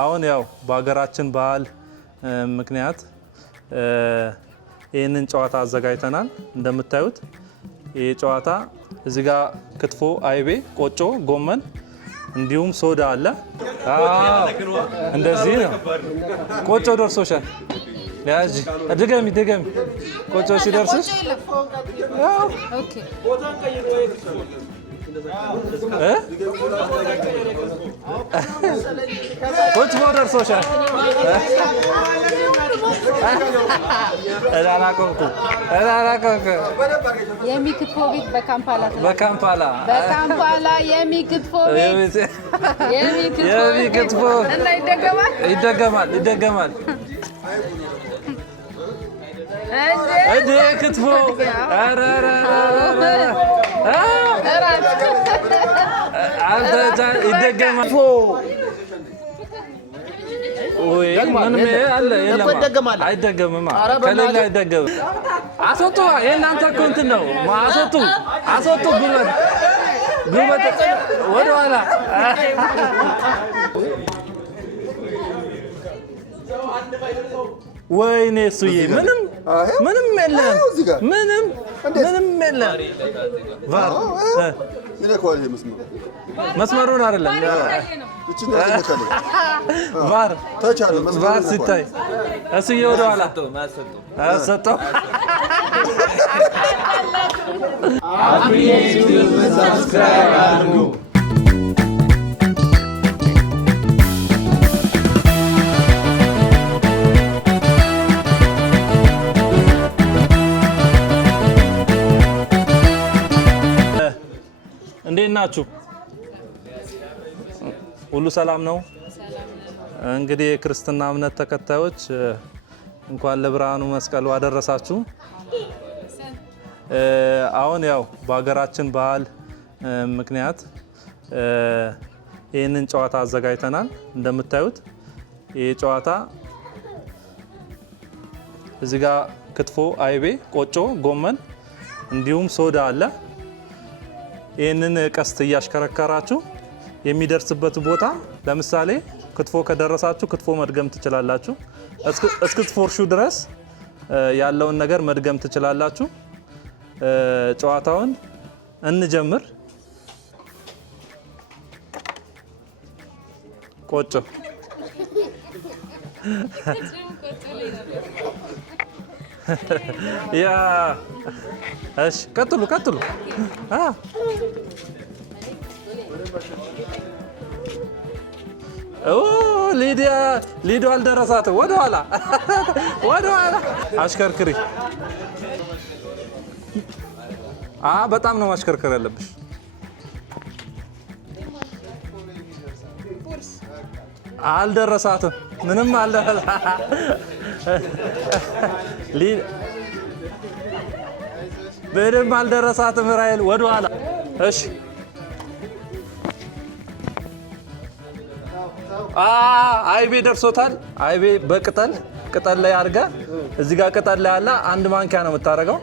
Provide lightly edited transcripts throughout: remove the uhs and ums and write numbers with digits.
አሁን ያው በሀገራችን ባህል ምክንያት ይህንን ጨዋታ አዘጋጅተናል። እንደምታዩት ይህ ጨዋታ እዚህ ጋር ክትፎ፣ አይቤ፣ ቆጮ፣ ጎመን እንዲሁም ሶዳ አለ። እንደዚህ ነው። ቆጮ ደርሶሻል። ያጂ ድገሚ ቆጮ ሲደርስሽ ቁጭ ብሎ ደርሶሻል። የሚክትፎ ቤት በካምፓላ የሚክትፎ እና ይደገማል። እንዴ ክትፎ ይደገማል። አይደገምም። ከሌላ አይደገምም። አስወጡ። የእናንተ እኮ እንትን ነው። አስወጡ። ጉልበት ወደኋላ። ወይኔ እሱዬ ምንም የለም። ምንም የለም። መስመሩን አይደለም ቫር ሲታይ እሱዬ ወደኋላ ሰጠው። እንዴት ናችሁ? ሁሉ ሰላም ነው? እንግዲህ የክርስትና እምነት ተከታዮች እንኳን ለብርሃኑ መስቀሉ አደረሳችሁ። አሁን ያው በሀገራችን ባህል ምክንያት ይህንን ጨዋታ አዘጋጅተናል። እንደምታዩት ይህ ጨዋታ እዚህ ጋር ክትፎ፣ አይቤ፣ ቆጮ፣ ጎመን እንዲሁም ሶዳ አለ። ይህንን ቀስት እያሽከረከራችሁ የሚደርስበት ቦታ ለምሳሌ ክትፎ ከደረሳችሁ ክትፎ መድገም ትችላላችሁ። እስክትፎርሹ ድረስ ያለውን ነገር መድገም ትችላላችሁ። ጨዋታውን እንጀምር። ቆጮ ያ እሺ፣ ቀጥሉ። ሊዱ አልደረሳትም። ወደኋላ አሽከርክሪ። በጣም ነው ማሽከርከር ያለብሽ። አልደረሳትም። ምንም አልደረሳትም። ራይል ወደኋላ። እሺ አይቤ ደርሶታል። አይቤ ቅጠል ላይ አድርጋ እዚህ ጋር ቅጠል ላይ ያለ አንድ ማንኪያ ነው የምታደርገው።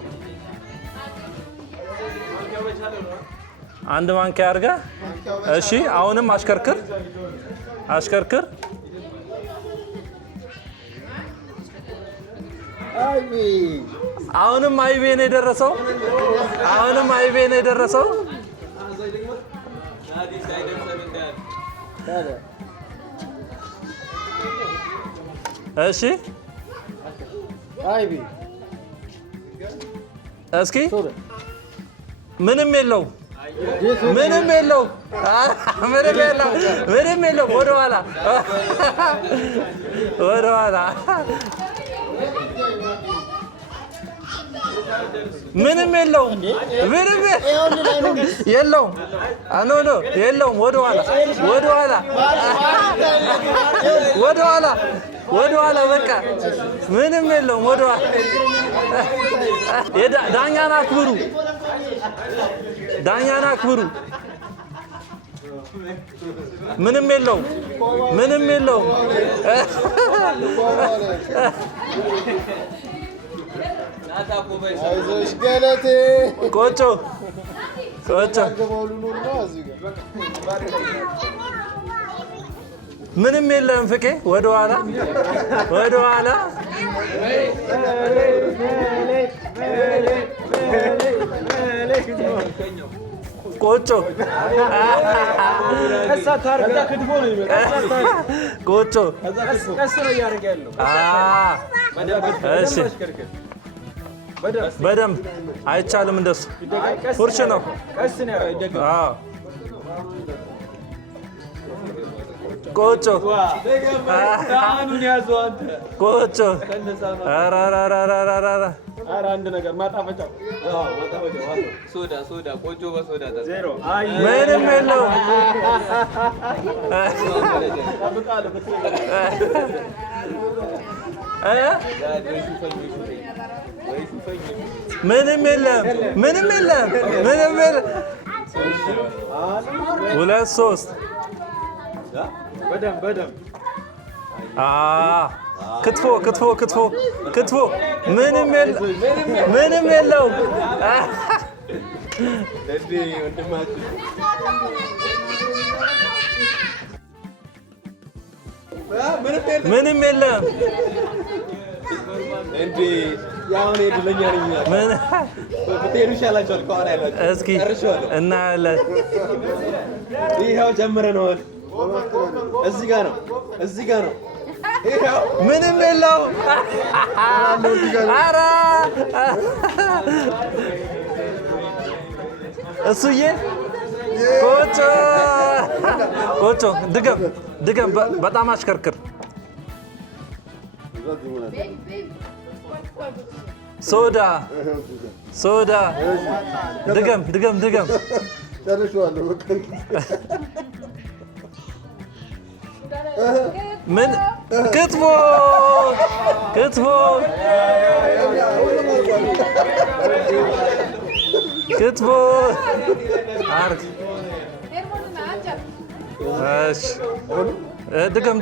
አንድ ማንኪያ አድርጋ። እሺ አሁንም አሽከርክር። አሁንም አይቤ ነው የደረሰው። እሺ አይቢ እስኪ ምንም የለው። ወደኋላ ምንም የለውም። ወደኋላ በቃ ምንም የለውም። ወደኋላ ዳኛን አክብሩ። ምንም የለውም። አይዞሽ ገለቴ። ቆጮ ምንም የለም ፍቄ ወደ ኋላ ወደ ኋላ ቆጮ ቆጮ እሺ በደንብ አይቻልም እንደሱ ፉርሽ ነው ቆጮ ቆጮ ኧረ አንድ ነገር ማጣፈጫው ሶዳ ቆጮ በሶዳ ዜሮ ምንም የለውም ምንም የለም ሁለት ሶስት በደም ክትፎ ምንም የለውም ምንም የለም እንዴ ያው ነው እድለኛ ነኝ ምን ብትሄዱ ይሻላችኋል ከኋላ ያላችሁ እስኪ እናያለን ይኸው ጀምረነዋል እዚህ ጋር ነው ይኸው ምንም የለውም ኧረ እሱዬ ቆጮ ድገም በጣም አሽከርክር ሶዳ ድገም ምን ክትፎ አርግ እሺ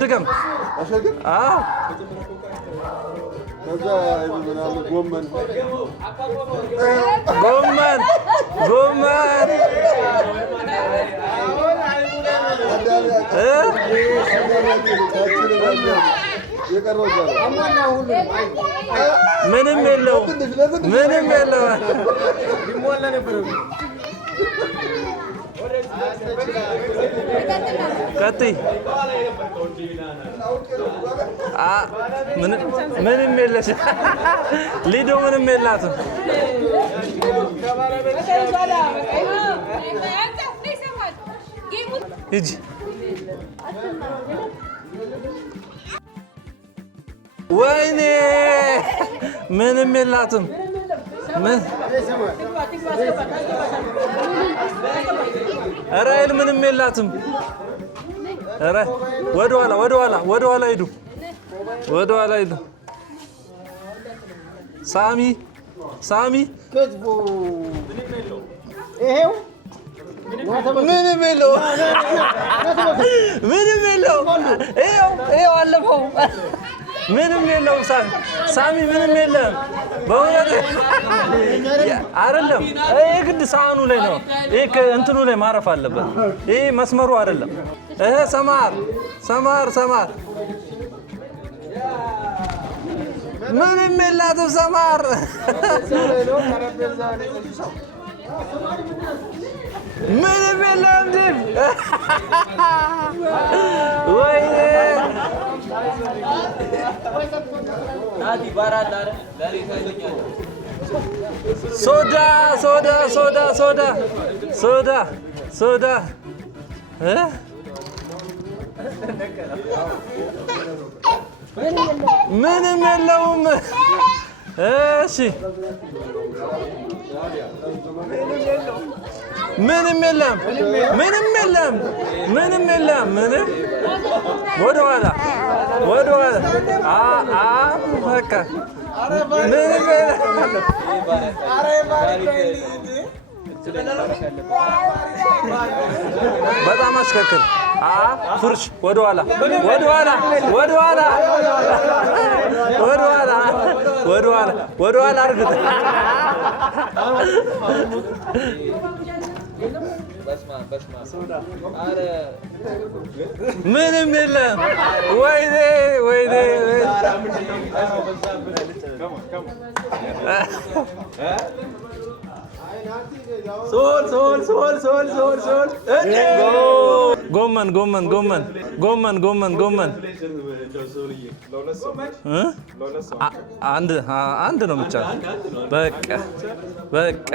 ድገም አዎ ጎመን ምንም የለውም ቀጥይ ምንም የለሽ ሊዶ ምንም የላትም ሂጂ ወይኔ ምንም የላትም ራይል ምንም የላትም ኧረ ወደ ኋላ ሂዱ ሳሚ ይሄው ምንም የለውም ይሄው አለፈው ምንም የለውም ሳሚ ምንም የለም በእውነት አይደለም ይሄ ግድ ሳህኑ ላይ ነው ይሄ እንትኑ ላይ ማረፍ አለበት ይሄ መስመሩ አይደለም ይሄ ሰማር ምንም የላትም ሰማር ምንም የለም ድል ወይኔ ሶዳ ምንም የለውም እሺ ምንም የለም ወደ ኋላ በቃ ምንም በጣም አሽከርክር ፍርሽ ወደ ኋላ አርግጥ ምንም የለም። ወይኔ ወይኔ ጎመን ጎመን ጎመን ጎመን ጎመን ጎመን አንድ ነው ብቻ። በቃ በቃ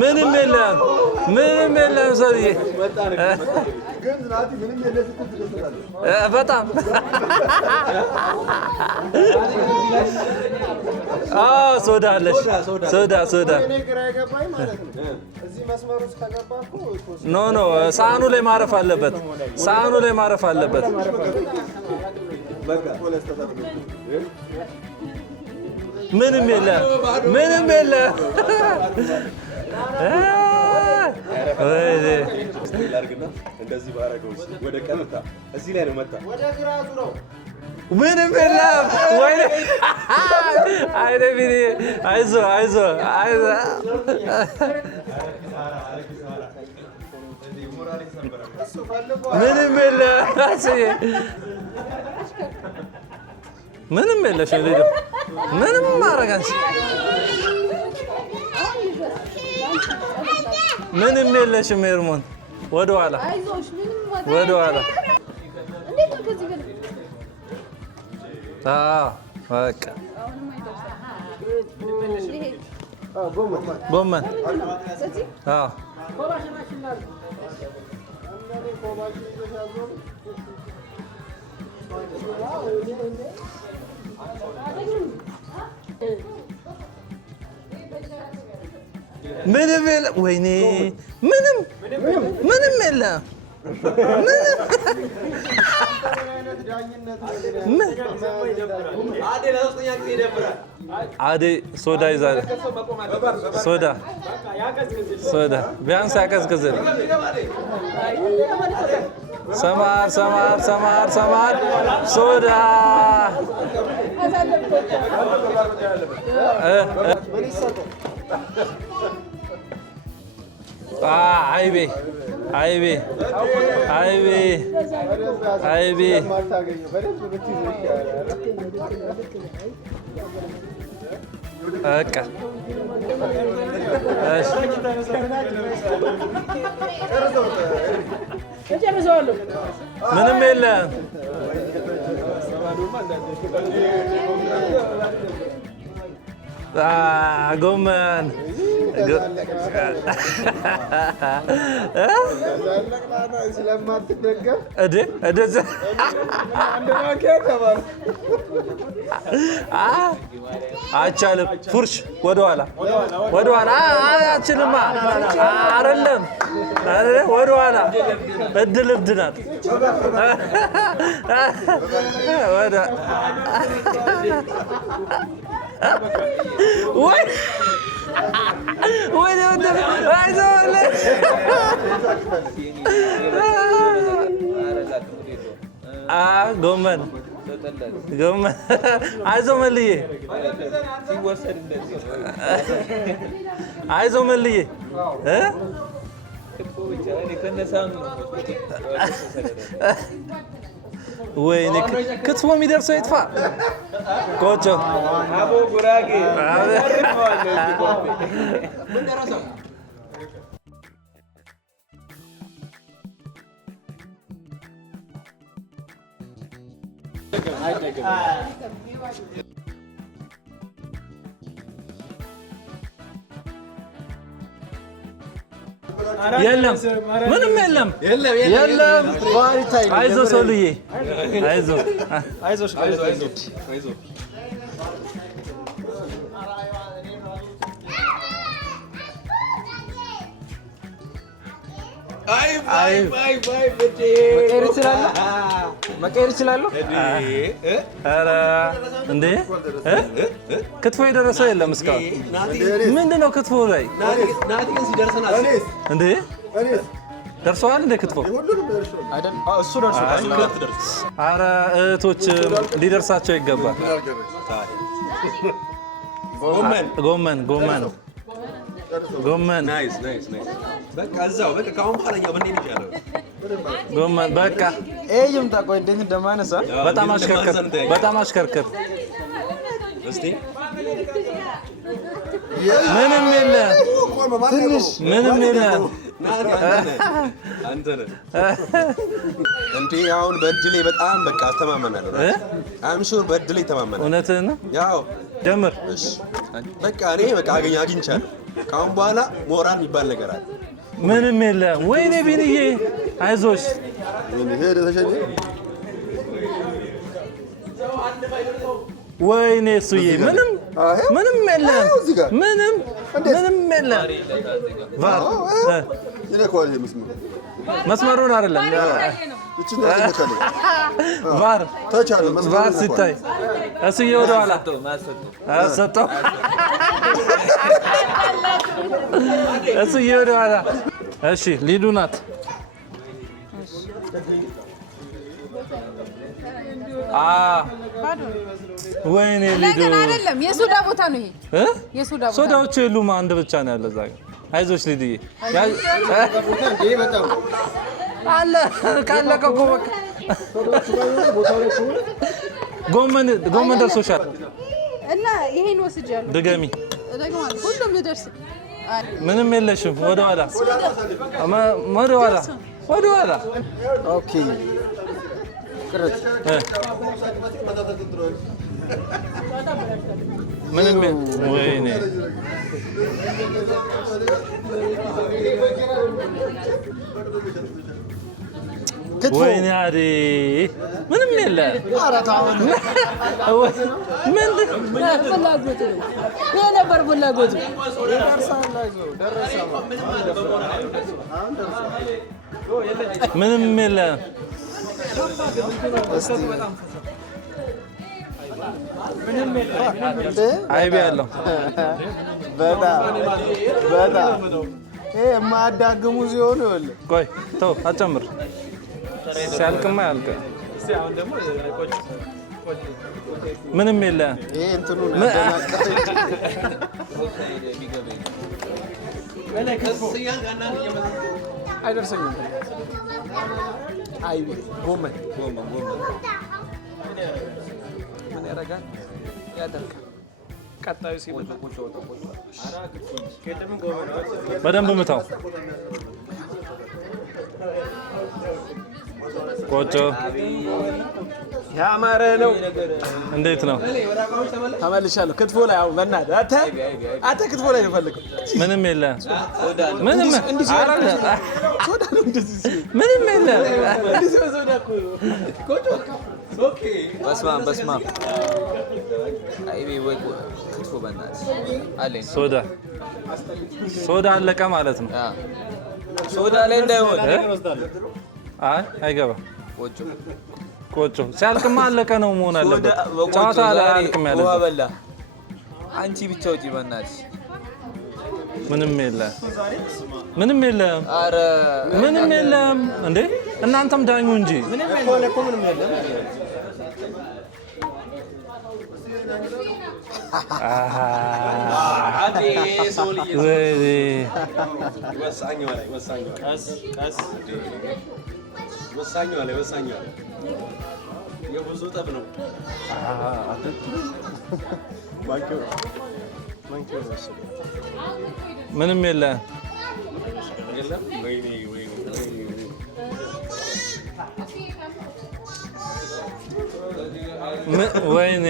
ምንም የለም ምንም የለም። ሰውዬ በጣም ሶዳ አለሽ። ሶዳ ሶዳ ኖ ኖ ሳህኑ ላይ ማረፍ አለበት። ሳህኑ ላይ ማረፍ አለበት። ምንም የለም ምንም የለም። ምንም የለም። ወይኔ አይኔ ቢኒ አይዞህ አይዞህ አይዞህ። ምንም የለም ምንም የለሽም። ምንም ማድረግ አንችልም። ምንም የለሽም። ሄርሞን ወደ ኋላ ወደ ኋላ። በቃ ጎመን ምንም የለም። ወይኔ ምንም ምንም የለም። አዴ ሶዳ ይዛል። ሶዳ ሶዳ ቢያንስ ያቀዝቅዝል። ሰማር ሰማር ሰማር ሰማር ሶዳ አይቤ አይቤ አይቤ አይቤ በቃ ምንም የለም። ጎመን አይቻልም። ፉርሽ ወደኋላ ወደኋላ አችልማ አይደለም ወደኋላ እድል እብድ ናት። ወይ ወይ ጎመን ጎመን አይዞህ መልዬ አይዞህ መልዬ ወይኔ ክትፎ የሚደርሰው ይጥፋ። ቆጮ የለም ምንም የለም የለም። አይዞህ ሰውልዬ አይዞህ አይዞህ። መቀየር እችላለሁ። ኧረ እንዴ ክትፎ የደረሰው የለም እስካሁን። ምንድን ነው ክትፎ ላይ እንዴ ደርሰዋል እንደ ክትፎ? ኧረ እህቶች ሊደርሳቸው ይገባል። ጎመን ናይስ በቃ እዛው በቃ ካሁን በኋላ እኛ ምን ይቻላል ጎመን በቃ ኤይም ታቆይ እንዴት እንደማነሳ በጣም አሽከርከር እስቲ ምንም የለ ትንሽ ምንም የለ አንተ ነህ እንዴ አሁን በእድሌ በጣም በቃ ተማመናለሁ አምሹር በእድሌ ተማመናለሁ እውነትህን ነው ያው ጀምር እሺ በቃ እኔ በቃ አግኝቻለሁ ካሁን በኋላ ሞራል የሚባል ነገር አለ ምንም የለ ወይኔ ቢንዬ አይዞሽ ወይኔ እሱዬ ምንም የለ ምንም የለ መስመሩን አይደለም ቫር ሲታይ እሱዬ ወደኋላ ሰጠው እሱዬ ወደኋላ እሺ ሊዱ ናት ወይኔ ሊዱ አይደለም የሱዳ ቦታ ነው ይሄ የሱዳ ቦታ ሶዳዎቹ የሉም አንድ ብቻ ነው ያለው እዛ ጋር አይዞሽ ሊዱዬ አለ ካለቀ እኮ በቃ ጎመን ደርሶሻል እና ይሄን ወስጃለሁ ድገሚ ሁሉም ልደርስ ምንም የለሽም ወደኋላ ኦኬ ቅርት ምንም ወይኔ ወይኔ አዴ ምንም የለ ፍላጎት ነው የነበር ፍላጎት ምንም የለ አይቤ ያለው በጣም ይሄ የማያዳግሙ ሲሆኑ ይኸውልህ ቆይ ተው አጨምር ሲያልቅማ ያልቅ ምንም የለ ይሄ እንትኑን አይደርሰኝም አይቤ ጎመን ምን ያደርጋል ያደርጋል ቀጣዩ ሲመጣ በደንብ ምታው ቆጮ ያማረ ነው እንዴት ነው ተመልሻለሁ ክትፎ ላይ አሁን በእናትህ አንተ ክትፎ ላይ ነው ፈልገው ምንም የለ ምንም ምንም የለ በስማም አይቤ ወይ ክትፎ በእናትህ አለኝ ሶዳ አለቀ ማለት ነው ሶዳ ላይ እንዳይሆን አይ አይገባም ቆጮ ሲያልቅማ አለቀ ነው መሆን አለበት ጨዋታ ላይ አልቅም ያለ ውሃ በላ አንቺ ብቻ ውጪ በእናትሽ ምንም የለም ኧረ ምንም የለም እንዴ እናንተም ዳኙ እንጂ ምንም የለም ወሳኝ የብዙ ጠብ ነው ምንም የለ ወይኔ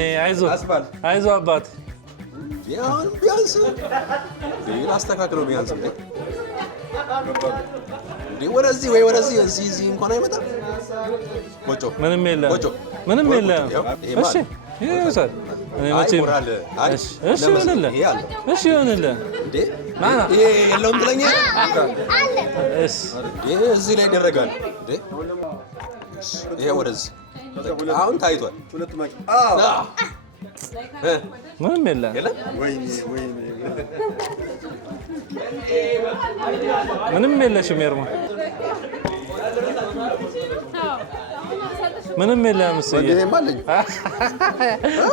አይዞህ አባት ያውን ቢያንስ አስተካክለው ቢያንስ ወደዚህ ወይ ወደዚህ እዚህ እንኳን አይመጣም ቆጮ ምንም የለም እሺ ይውሰድ እኔ መቼም እሺ ይሁንልህ ይሄ የለውም ትለኛለህ ይሄ እዚህ ላይ ይደረጋል ይሄ ወደዚህ አሁን ታይቷል ምንም የለም ምንም የለሽም ኤርማ ምንም የለም። ወንድሜም አለኝ።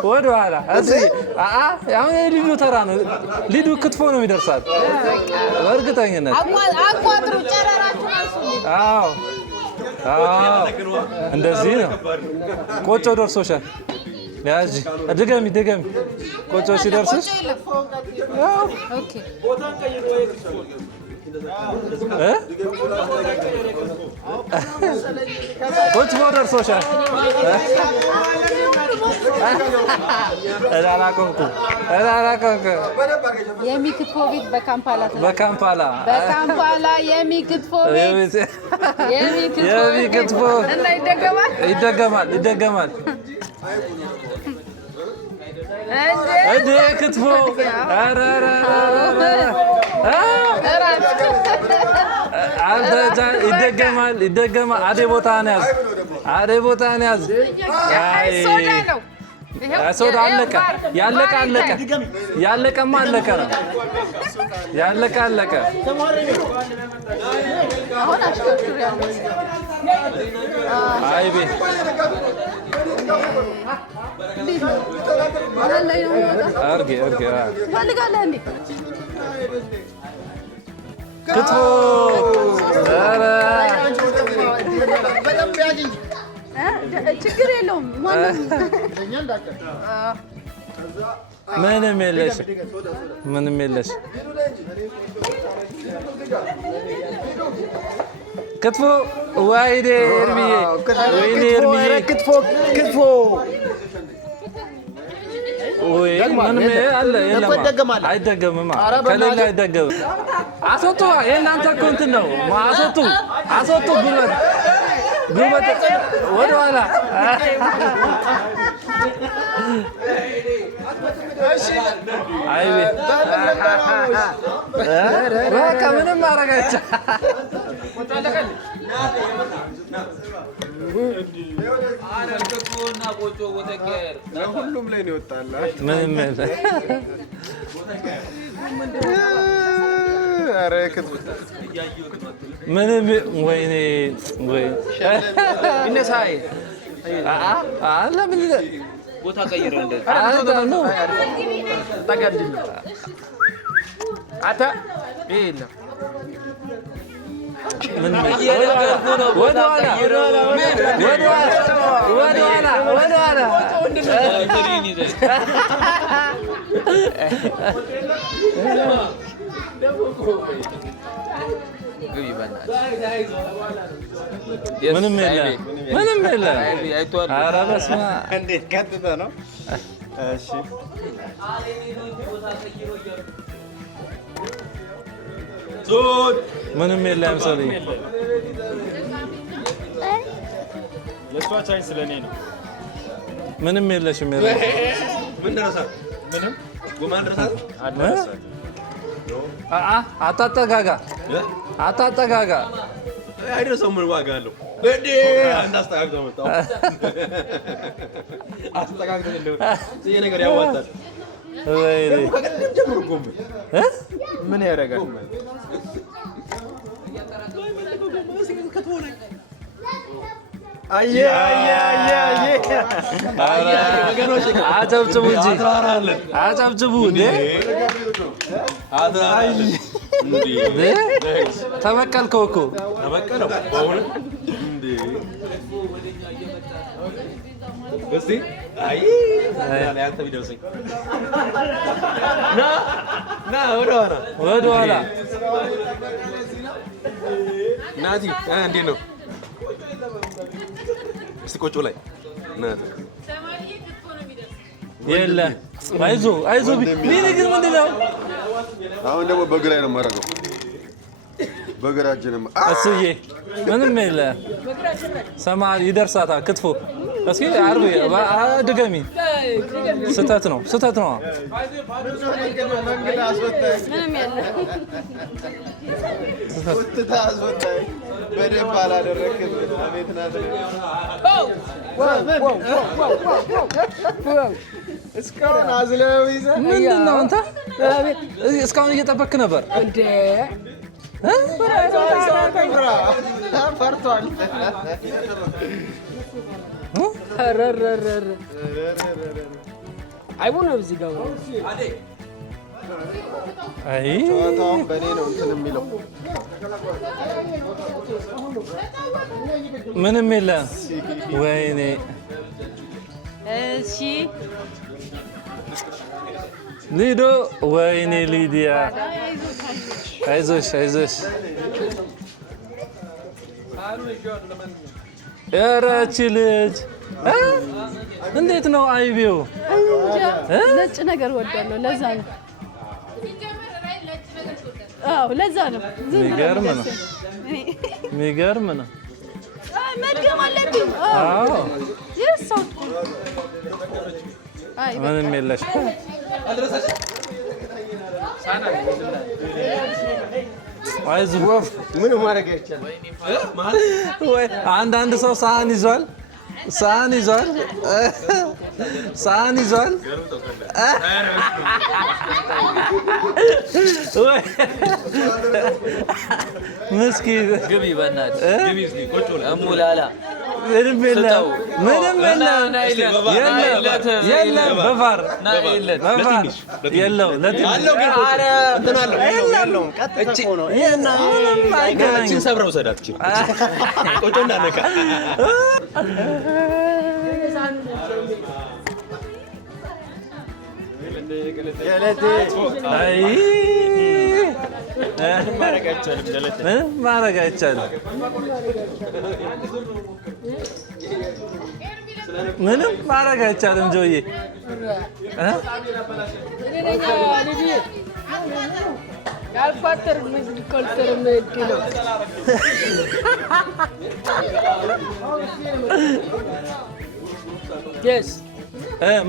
ወደ ኋላ እዚህ አሁን ሊዱ ተራ ነው። ሊዱ ክትፎ ነው የሚደርሳት በእርግጠኝነት። አቋጥሩ ጨረራችሁ። አዎ እንደዚህ ነው። ቆጮ ደርሶሻል። ያዥ ድገሚ ቆጮ ሲደርስሽ ኦኬ ቁጭ ብሎ ደርሶሻል። የሚክትፎ ቤት በካምፓላ በካምፓላ የሚክትፎ ቤት የሚክትፎ እና ይደገማል እንደ ክትፎ ይደገማል። አዴ ቦታህን ያዝ። ሶዳ አለቀ። ያለቀማ አለቀ ነው። ያለቀ አይቤ አርጌ ትፈልጋለህ እንዴ? ክትፎ ችግር የለውም። ምንም የለሽ ክትፎ ወይኔ እርምዬ ክትፎ ምንም አለ የለም። አይደገምም። ከሌላ አይደገምም። አስወጡ። የእናንተ እኮ እንትን ነው። አስወጡ። ጉልበት ወደ ኋላ አይቤ በቃ ምንም ማድረግ አይቻልም። ሁሉም ላይ ነው ይወጣላ። ምንም ኧረ ክትፎ ምንም ወይኔ ይነሳይ ለምን ቦታ ቀይረው እንደዚህ ተቀድም አታ ይሄን ምን ወደ ኋላ ምንም የለም። ኧረ በስመ አብ እንዴት ቀጥታ ነው? እሺ ምንም የለም። ሰሪ የእሷ ቻይ ስለኔ ነው። ምንም የለሽም። ምን ደረሳት? ምንም ጉማን ደረሳት? አታጠጋጋ። አይደረሰውም። ምን ዋጋ አለው? እንዴ እንዳስተካክለው መጣው። አስተካክለው እንደው ይሄ ነገር ያዋጣል። ወይኔ ከቀደም ጀምሮ ጎመን ምን ያደርጋል? አየ አጨብጭቡ እንጂ አጨብጭቡ እንዴ! ተበቀልከው እኮ ተበቀለው በእውነት እንዴ! እስቲ አይ አንተ ቢደርሰኝ ና ወደ ኋላ ናቲ እንዴት ነው? እስቲ ቆጮ ላይ ናቲ የለም። አይዞህ ምን ግን ምንድን ነው? አሁን ደግሞ በግራ ነው የማደርገው። በግራችን እስዬ ምንም የለም። ሰማህ ይደርሳታል። ክትፎ እስኪ አርብ ድገሚ። ስህተት ነው። ምንም የለም። በደንብ አላደረክም። አቤት ናት። እስካሁን አዝለው ይዘህ ምንድን ነው አንተ? እስካሁን እየጠበክ ነበር እንዴ? ፈርቷል። አይቡ ነው እዚህ ጋር አይ ጨዋታውን በእኔ ነው እንትን የሚለው ምንም የለም። ወይኔ እሺ ሊዶ ወይኔ ሊዲያ አይዞሽ አይዞሽ። ኧረ እቺ ልጅ እንዴት ነው አይቤው? ነጭ ነገር ወዳለሁ ለዛ ነው። አዎ ለዛ ነው። የሚገርም ነው የሚገርም ነው። መድገም አለብኝ። አዎ ይርሳው ምንም የለሽ። አይዞህ ምን ማድረግ አይቻልም ወይ አንዳንድ ሰው ሳህን ይዟል ሳህን ይዟል ሳህን ይዟል። ወይ ምስኪን ግቢ በእናትህ ግቢ እስኪ ቁጭ ብለህ እሙላላ ምንም የለም ምንም የለም በፋር የለው እችን ሰብረው ሰዳት ቆጮ እንዳነካ ማድረግ አይቻልም። ምንም ማድረግ አይቻልም። ጆዬ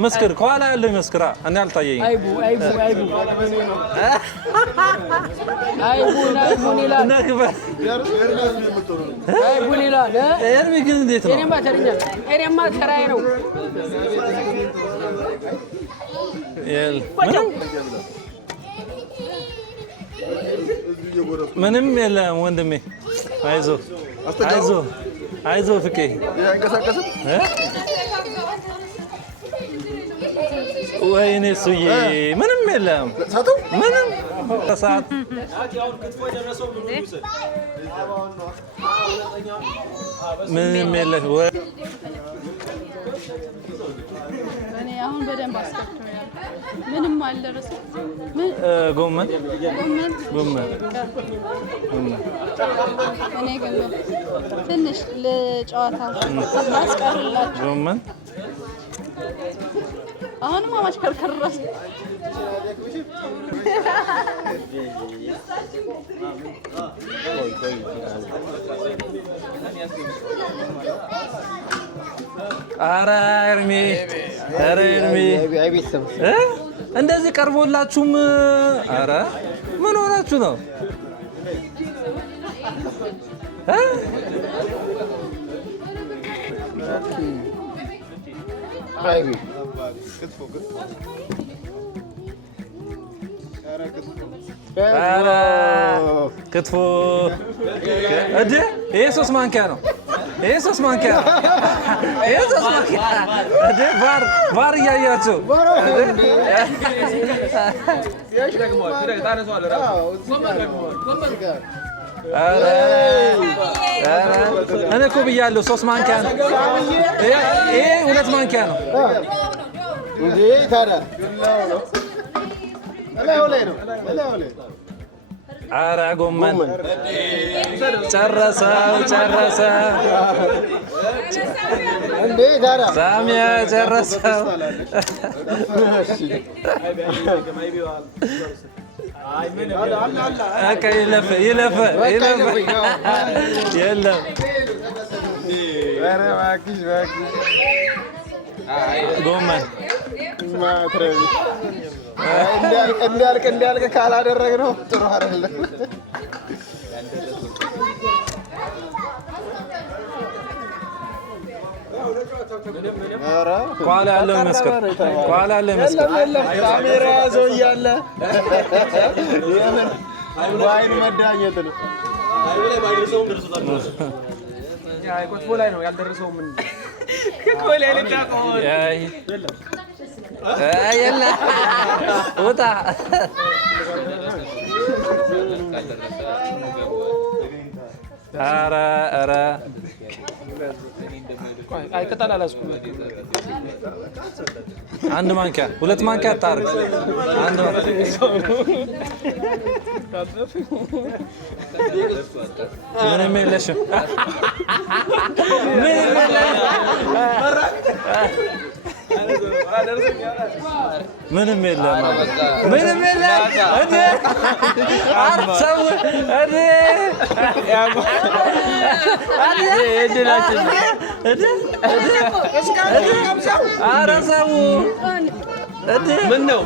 መስክር፣ ከኋላ ያለው ይመስክራ። እኔ አልታየኝም። ኤርሚ ግን እንዴት ነው? ምንም የለም ወንድሜ። አይዞህ አይዞህ አይዞህ ፍቄ ወይኔ እሱዬ ምንም የለም ምንም ሰዓት ምንም የለም። እኔ አሁን በደንብ አስከፍቶኛል። ምንም አልደረሰም። ጎመን እኔ ግን ትንሽ ለጨዋታ ላስቀርላችሁ። ጎመን አሁንማ ማሽከርከር እራሱ ኧረ ኤርሚ እንደዚህ ቀርቦላችሁም ኧረ ምን ሆናችሁ ነው? ክትፎ እንደ ይሄ 3 ማንኪያ ነው። ይሄ 3 ማንኪያ ነው። ይሄ 3 ማንኪያ እንደ ቫር እያያችሁ እኔ እኮ ብያለሁ 3 ማንኪያ ነው። ይሄ 2 ማንኪያ ነው። እንዴ ታዲያ ኧረ ጎመን ጨረሰው እንዴ ታዲያ ሳሚያ ጨረሰው። ይለፍ የለም ጎመን እንዲያልቅ ካላደረግነው ጥሩ አይደለም። ከኋላ ያለው ይመስክር። ካሜራ ያዘው እያለ በዓይን መዳኘት ነው። ክትፎ ላይ ነው ያልደረሰው። ምን ክትፎ ላይ ልታቆም የለ ውጣ። ኧረ ኧረ አይ ቅጠል አላስኩም። አንድ ማንኪያ 2 ማንኪያ አታርግ። አንድ ምንም የለሽም። ምንም ምንም የለም። ምንም የለም። እንዴ አርሰው እንዴ አረሰው ምን ነው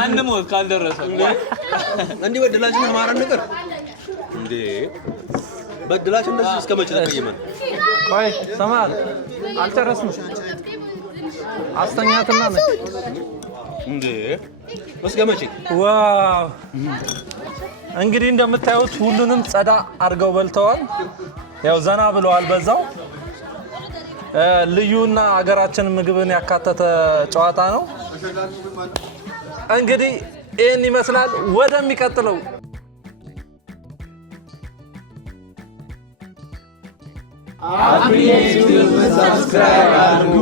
አንሞት ካልደረሰ እንዴ በድላችን ተማረን ንቅር እንዴ በድላችን እንደዚህ እስከ መቼ ተቀየመን? ቆይ ሰማል አልጨረስንም። አስተኛትና ነው እንዴ እስከ መቼ? ዋው እንግዲህ እንደምታዩት ሁሉንም ጸዳ አድርገው በልተዋል። ያው ዘና ብለዋል። በዛው ልዩና ሀገራችን ምግብን ያካተተ ጨዋታ ነው። እንግዲህ ይህን ይመስላል። ወደሚቀጥለው ሰብስክራይብ አድርጉ።